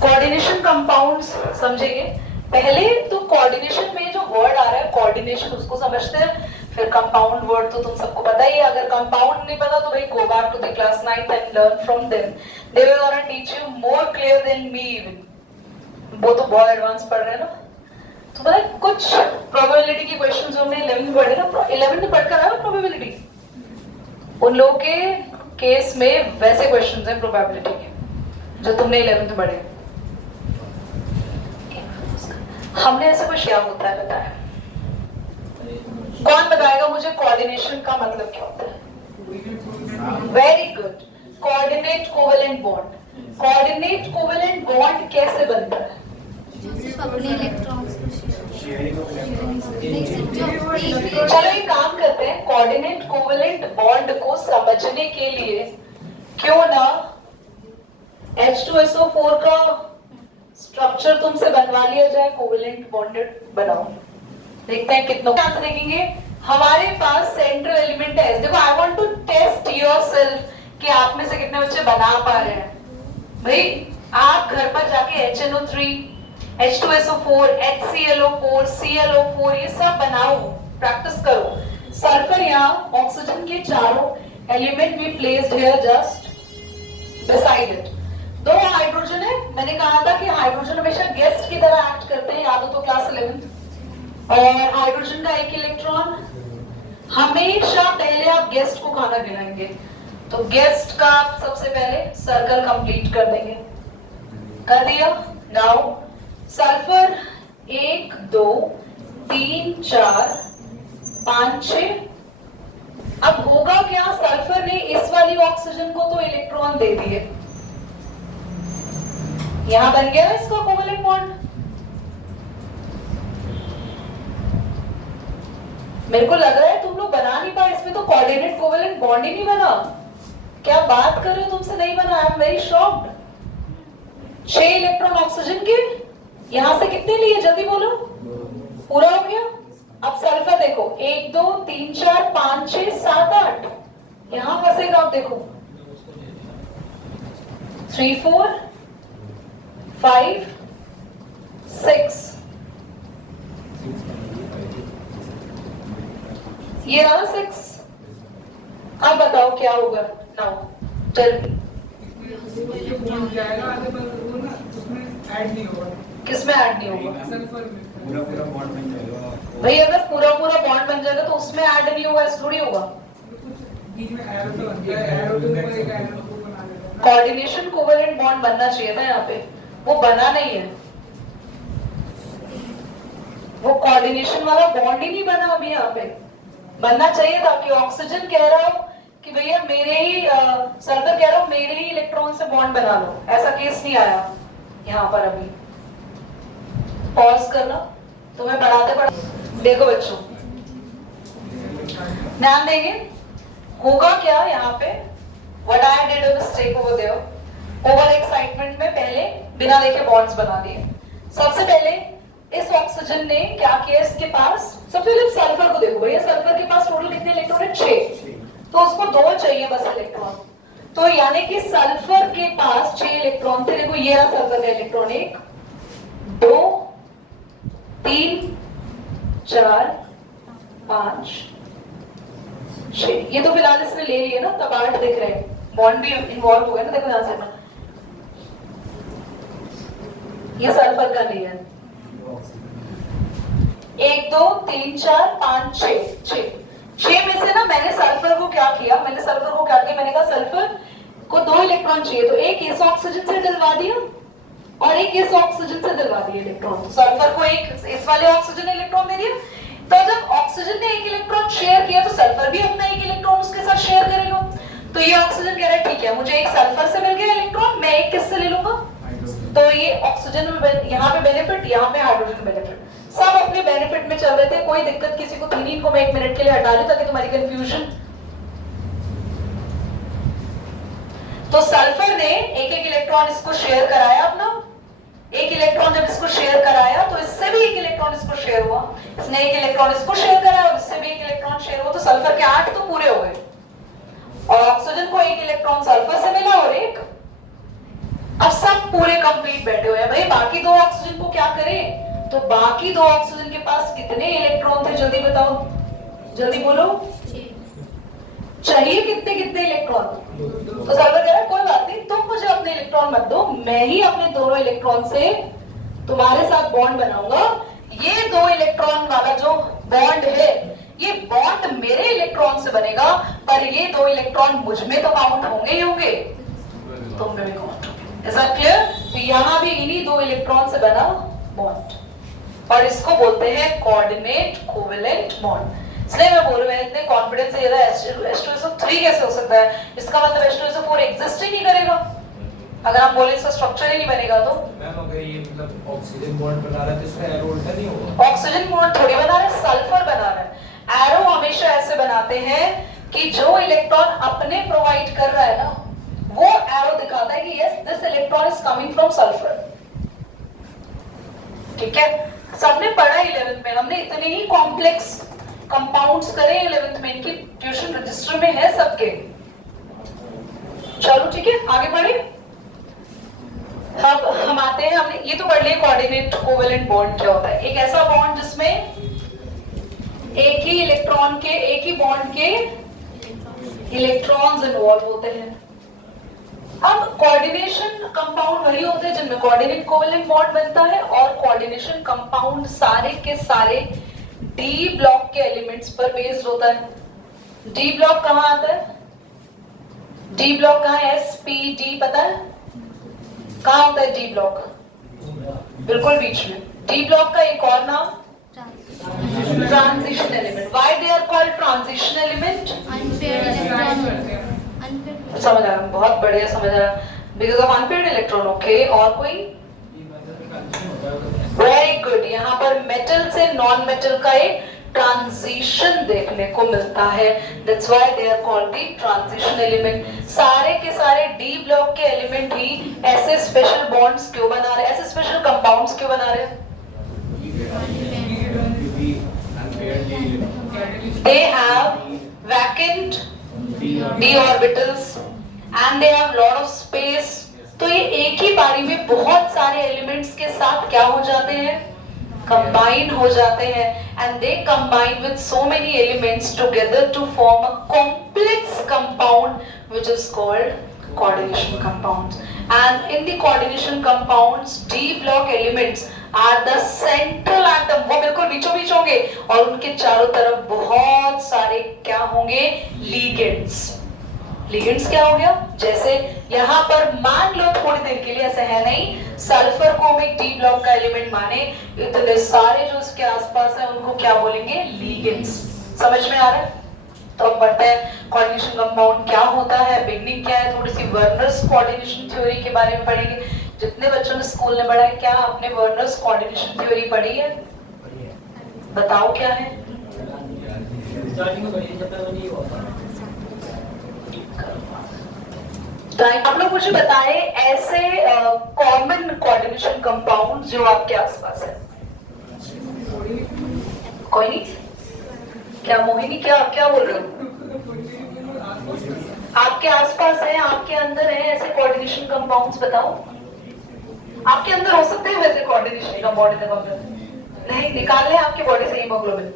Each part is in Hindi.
कोऑर्डिनेशन कंपाउंड्स समझेंगे पहले। तो कोऑर्डिनेशन में जो वर्ड आ रहा है कोऑर्डिनेशन, उसको समझते हैं। फिर कंपाउंड वर्ड तो तुम सबको पता ही है। अगर कंपाउंड नहीं पता तो भाई go back to the class 9th and learn from them, they will gonna teach you more clear then me even. वो तो बहुत एडवांस पढ़ रहे हैं ना। तो पता है कुछ प्रोबेबिलिटी के क्वेश्चन जो हमने 11th में पढ़े ना, 11th में पढ़कर आया प्रोबेबिलिटी, उन लोगों के केस में वैसे क्वेश्चंस हैं प्रोबेबिलिटी के जो तुमने 11th में पढ़े। हमने ऐसा कुछ क्या होता है बताया? कौन बताएगा मुझे कोऑर्डिनेशन का मतलब क्या होता है? Very good, coordinate covalent bond. Coordinate covalent bond कैसे बनता है? अपने इलेक्ट्रॉन्स को चलो एक काम करते हैं, कोऑर्डिनेट कोवेलेंट बॉन्ड को समझने के लिए क्यों ना H2SO4 का स्ट्रक्चर तुमसे बनवा लिया जाए, कोवेलेंट बॉन्डेड बनाओ। देखते हैं कितना आंसर देखेंगे। हमारे पास सेंट्रल एलिमेंट है। देखो I want to test yourself कि आप में से कितने बच्चे बना पा रहे हैं। भाई आप घर पर जाके HNO3, H2SO4, HClO4, ClO4 ये सब बनाओ, प्रैक्टिस करो। सल्फर यहाँ ऑक्सीजन के चारों एलिमेंट भी placed here just beside it. दो हाइड्रोजन है। मैंने कहा था कि हाइड्रोजन हमेशा गेस्ट की तरह एक्ट करते हैं, याद हो तो क्लास 11th। और हाइड्रोजन का एक इलेक्ट्रॉन, हमेशा पहले आप गेस्ट को खाना खिलाएंगे, तो गेस्ट का आप सबसे पहले सर्कल कंप्लीट कर देंगे। कर दिया? Now sulphur 1 2 3 4 5 6। अब होगा क्या? सल्फर ने इस वाली ऑक्सीजन को तो इलेक्ट्रॉन दे दिए, यहां बन गया इसका कोवेलेंट बॉन्ड। मेरे को लग रहा है तुम लोग बना नहीं पाए, इसमें तो कोऑर्डिनेट कोवेलेंट बॉन्ड ही नहीं बना। क्या बात कर रहे हो, तुमसे नहीं बना? I am very shocked. 6 electron oxygen के, यहां से कितने लिए जल्दी बोलो? पूरा हो गया। अब सल्फर देखो 1 2 3 4 5 6 7 8, यहां फंसेगा। अब देखो 3 4 5 6, ये रहा 6। अब बताओ क्या होगा? नाउ जल्दी। किसमें ऐड नहीं होगा? पूरा बॉन्ड बन जाएगा भाई। अगर पूरा बॉन्ड बन जाएगा तो उसमें ऐड नहीं होगा, ऐसा थोड़ी होगा। कोऑर्डिनेशन कोवेलेंट बॉन्ड बनना चाहिए था यहाँ पे, वो बना नहीं है। वो कोऑर्डिनेशन वाला बॉन्ड ही नहीं बना अभी यहाँ पे। बनना चाहिए था कि ऑक्सीजन कह रहा हो कि भैया मेरे ही सल्फर कह रहा हो मेरे ही इलेक्ट्रॉन से बॉन्ड बना लो, ऐसा केस नहीं आया यहाँ पर। अभी पॉज करना, तुम्हें पढ़ाते देखो बच्चों, ध्यान देंगे। होगा क्या यहाँ पे? What I did a mistake over there, over excitement में पहले बिना देखे बॉन्ड्स बना दिए। सबसे पहले इस ऑक्सीजन ने क्या किया, इसके पास सबसे पहले सल्फर को देखो भैया, सल्फर के पास टोटल कितने इलेक्ट्रॉन है? 6, तो उसको 2 चाहिए बस इलेक्ट्रॉन। तो यानी कि सल्फर के पास 6 इलेक्ट्रॉन थे। देखो ये रहा सल्फर का इलेक्ट्रॉन, 1 2 3 4 5 6। ये तो फिलहाल इसने ले लिए ना, तब 8 दिख रहे हैं, बॉन्ड भी इन्वॉल्व हो गए ना। देखो ध्यान से ना, ये सल्फर का नहीं है। 1 2 3 4 5 6 में से ना मैंने सल्फर को क्या किया, मैंने कहा सल्फर को 2 इलेक्ट्रॉन चाहिए, तो एक इस ऑक्सीजन से डलवा दिया और एक इस ऑक्सीजन से डलवा दिया इलेक्ट्रॉन। सल्फर को एक इस वाले ऑक्सीजन ने इलेक्ट्रॉन दे दिया। तो जब ऑक्सीजन ने एक इलेक्ट्रॉन शेयर किया तो सल्फर भी अपना एक इलेक्ट्रॉन उसके साथ शेयर करेगा। तो ये ऑक्सीजन कह रहा है ठीक है, मुझे एक सल्फर से मिल गया इलेक्ट्रॉन, मैं एक किससे ले लूंगा? तो ये ऑक्सीजन में यहाँ पे बेनिफिट, यहाँ पे हाइड्रोजन बेनिफिट, सब अपने बेनिफिट में चल रहे थे। कोई दिक्कत किसी को थी नहीं। इनको मैं 1 मिनट के लिए हटा दूं ताकि तुम्हारी कंफ्यूजन। तो सल्फर ने एक इलेक्ट्रॉन इसको शेयर कराया अपना, एक इलेक्ट्रॉन जब इसको शेयर कराया तो इससे भी एक इलेक्ट्रॉन इसको शेयर हुआ, इसने एक इलेक्ट्रॉन इसको शेयर कराया और इससे भी एक इलेक्ट्रॉन शेयर हुआ, तो सल्फर के 8 तो पूरे हो गए। और ऑक्सीजन को एक इलेक्ट्रॉन सल्फर से मिला और एक। अब सब पूरे कंप्लीट बैठे हुए हैं भाई, बाकी दो ऑक्सीजन को क्या करें? तो बाकी दो ऑक्सीजन के पास कितने इलेक्ट्रॉन थे जल्दी बताओ, जल्दी बोलो। चाहिए कितने कितने इलेक्ट्रॉन? तो सर्वर कह रहा है कोई बात नहीं, तुम मुझे अपने इलेक्ट्रॉन मत दो, मैं ही अपने दोनों इलेक्ट्रॉन से तुम्हारे साथ बॉन्ड बनाऊंगा। ये दो इलेक्ट्रॉन वाला जो बॉन्ड है, ये बॉन्ड मेरे इलेक्ट्रॉन से बनेगा, पर ये दो इलेक्ट्रॉन मुझ में तो काउंट होंगे ही होंगे, तुम में भी काउंट होंगे। ऐसा क्लियर? तो यहाँ भी इन्हीं दो इलेक्ट्रॉन से बना बॉन्ड, और इसको बोलते हैं कोऑर्डिनेट कोवेलेंट बॉन्ड। इसलिए मैं बोल रही हूं, इतने कॉन्फिडेंस से H2SO3 कैसे हो सकता है? इसका मतलब H2SO4 एग्जिस्ट ही नहीं करेगा अगर हम बोले इसका स्ट्रक्चर ही नहीं बनेगा। तो मैम अगर ये मतलब ऑक्सीजन बॉन्ड बना रहा है तो इसमें एरो उल्टा नहीं होगा? ऑक्सीजन बॉन्ड थोड़ी बना रहे, सल्फर बना रहे हैं। एरो हमेशा ऐसे बनाते हैं कि जो इलेक्ट्रॉन अपने प्रोवाइड कर रहा है ना, वो एरो दिखाता है कि yes this electron is coming from sulphur. ठीक है, सबने पढ़ा 11th में, हमने इतने ही कॉम्प्लेक्स कंपाउंड्स करे 11th में, इनकी ट्यूशन रजिस्टर में है सबके। चलो ठीक है, आगे बढ़े। अब हम आते हैं, हमने ये तो पढ़ लिया कोऑर्डिनेट कोवेलेंट बॉन्ड क्या होता है। एक ऐसा बॉन्ड जिसमें एक ही इलेक्ट्रॉन के, एक ही बॉन्ड के इलेक्ट्रॉन्स इन्वॉल्व होते हैं। अब कोऑर्डिनेशन कंपाउंड वही होते हैं जिनमें कोऑर्डिनेट कोवेलेंट बॉन्ड बनता है, और कोऑर्डिनेशन कंपाउंड सारे के सारे डी ब्लॉक के एलिमेंट्स पर बेस्ड होता है। डी ब्लॉक कहां आता है? डी ब्लॉक कहां है? SPD पता है कहां होता है डी ब्लॉक? बिल्कुल बीच में। डी ब्लॉक का एक और नाम transition element. Why they are called transition element? Unpaired electron, समझ आ रहा, बहुत बढ़िया समझ आ रहा। Because of unpaired electron. Okay, और कोई? Very good. यहाँ पर मेटल से नॉन मेटल का एक ट्रांजिशन देखने को मिलता है, that's why they are called the transition element. सारे के सारे डी ब्लॉक के एलिमेंट ही ऐसे स्पेशल बॉन्ड्स क्यों बना रहे हैं, ऐसे स्पेशल कंपाउंड्स क्यों बना रहे हैं? They have vacant d orbitals and they have lot of space। तो ये एक ही बारी में बहुत सारे एलिमेंट्स के साथ क्या हो जाते हैं? कंबाइन हो जाते हैं, and they combine with so many elements together to form a complex compound which is called coordination compounds। And in the coordination compounds, d block elements are the central atom, वो बिल्कुल बीचों बीच होंगे, और उनके चारों तरफ बहुत सारे क्या होंगे? लिगेंड्स। लिगेंड्स क्या हो गया? जैसे यहाँ पर मान लो थोड़ी देर के लिए, ऐसे है नहीं, सल्फर को हम एक डी ब्लॉक का एलिमेंट माने, इतने सारे जो उसके आसपास है उनको क्या बोलेंगे? लिगेंड्स। समझ में आ रहा है? तो अब बढ़ते हैं, कोऑर्डिनेशन कंपाउंड क्या होता है, बिगनिंग क्या है, थोड़ी सी वर्नर्स कोऑर्डिनेशन थ्योरी के बारे में पढ़ेंगे। जितने बच्चों ने स्कूल में पढ़ा है, क्या आपने वर्नर्स कोऑर्डिनेशन थ्योरी पढ़ी है? बताओ क्या है? आप लोग मुझे बताएं ऐसे कॉमन कोऑर्डिनेशन कंपाउंड जो आपके आसपास है। कोई नहीं? क्या मोहिनी, क्या क्या बोल रहे हो? आपके आसपास है, आपके अंदर है ऐसे कोऑर्डिनेशन कंपाउंड्स, बताओ। आपके अंदर हो सकते हैं वैसे कोऑर्डिनेशन कंपाउंड? नहीं, निकाल लें आपके बॉडी से हीमोग्लोबिन,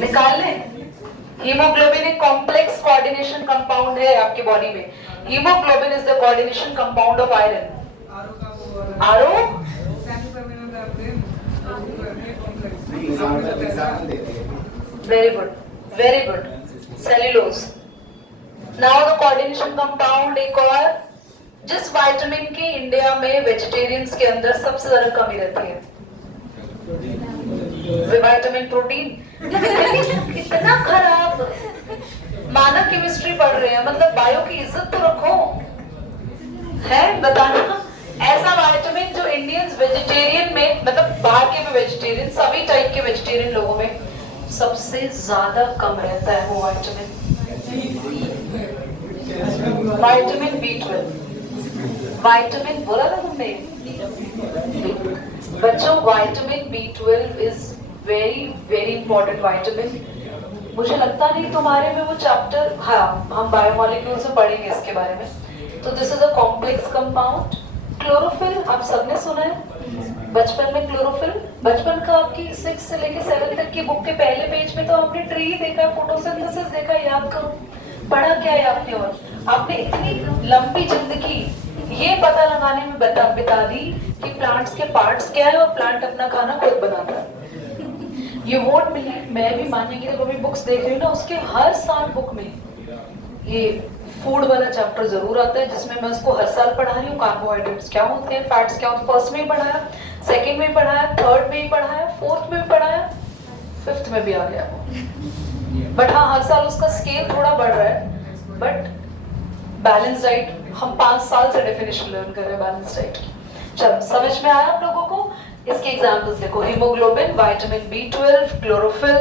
निकाल लें। हीमोग्लोबिन एक कॉम्प्लेक्स कोऑर्डिनेशन कंपाउंड है आपकी बॉडी में। Haemoglobin is the coordination compound of iron. आरो very good, very good. Cellulose. Now the coordination compound एक और, जिस विटामिन की इंडिया में वेजिटेरियंस के अंदर सबसे ज्यादा कमी रहती है, विटामिन प्रोटीन। इतना खराब मानव केमिस्ट्री पढ़ रहे हैं, मतलब बायो की इज्जत तो रखो, है बताना। ऐसा विटामिन जो इंडियंस वेजिटेरियन में, मतलब बाहर के भी वेजिटेरियन, सभी टाइप के वेजिटेरियन लोगों में सबसे ज्यादा कम रहता है वो विटामिन, विटामिन B12। विटामिन बोला ना तुमने बच्चों, vitamin B12 is very very important vitamin. मुझे लगता नहीं तुम्हारे में वो चैप्टर, हाँ हम बायोमोलिक्यूल्स में पढ़ेंगे इसके बारे में। तो this is a complex compound. Chlorophyll आप सबने सुना है बचपन में। क्लोरोफिल बचपन का आपकी 6 से लेके 7 तक की बुक के पहले पेज में तो आपने ट्री देखा, फोटोसिंथेसिस देखा, याद करो पढ़ा क्या है आपने। और आपने इतनी लंबी जिंदगी ये पता लगाने में बिता दी कि प्लांट्स के पार्ट्स क्या है और प्लांट अपना खाना खुद बनाता है। ये वोट मिली, मैं भी मानेंगी जब अभी बुक्स देख रही हूँ ना, उसके हर साल बुक में ये फूड वाला चैप्टर जरूर आता है, जिसमें मैं उसको हर साल पढ़ा रही हूँ। कार्बोहाइड्रेट्स क्या होते हैं, फैट्स क्या होते हैं, फर्स्ट में ही पढ़ाया, सेकंड में भी पढ़ाया, थर्ड में भी पढ़ाया, फोर्थ में भी पढ़ाया, फिफ्थ में भी आ गया। बट हाँ हर साल उसका स्केल थोड़ा बढ़ रहा है। बट बैलेंस डाइट हम 5 साल से डेफिनेशन लर्न कर रहे हैं बैलेंस डाइट की। चलो समझ में आया आप लोगों को? इसके एग्जाम्पल्स देखो, हीमोग्लोबिन, विटामिन B12, क्लोरोफिल,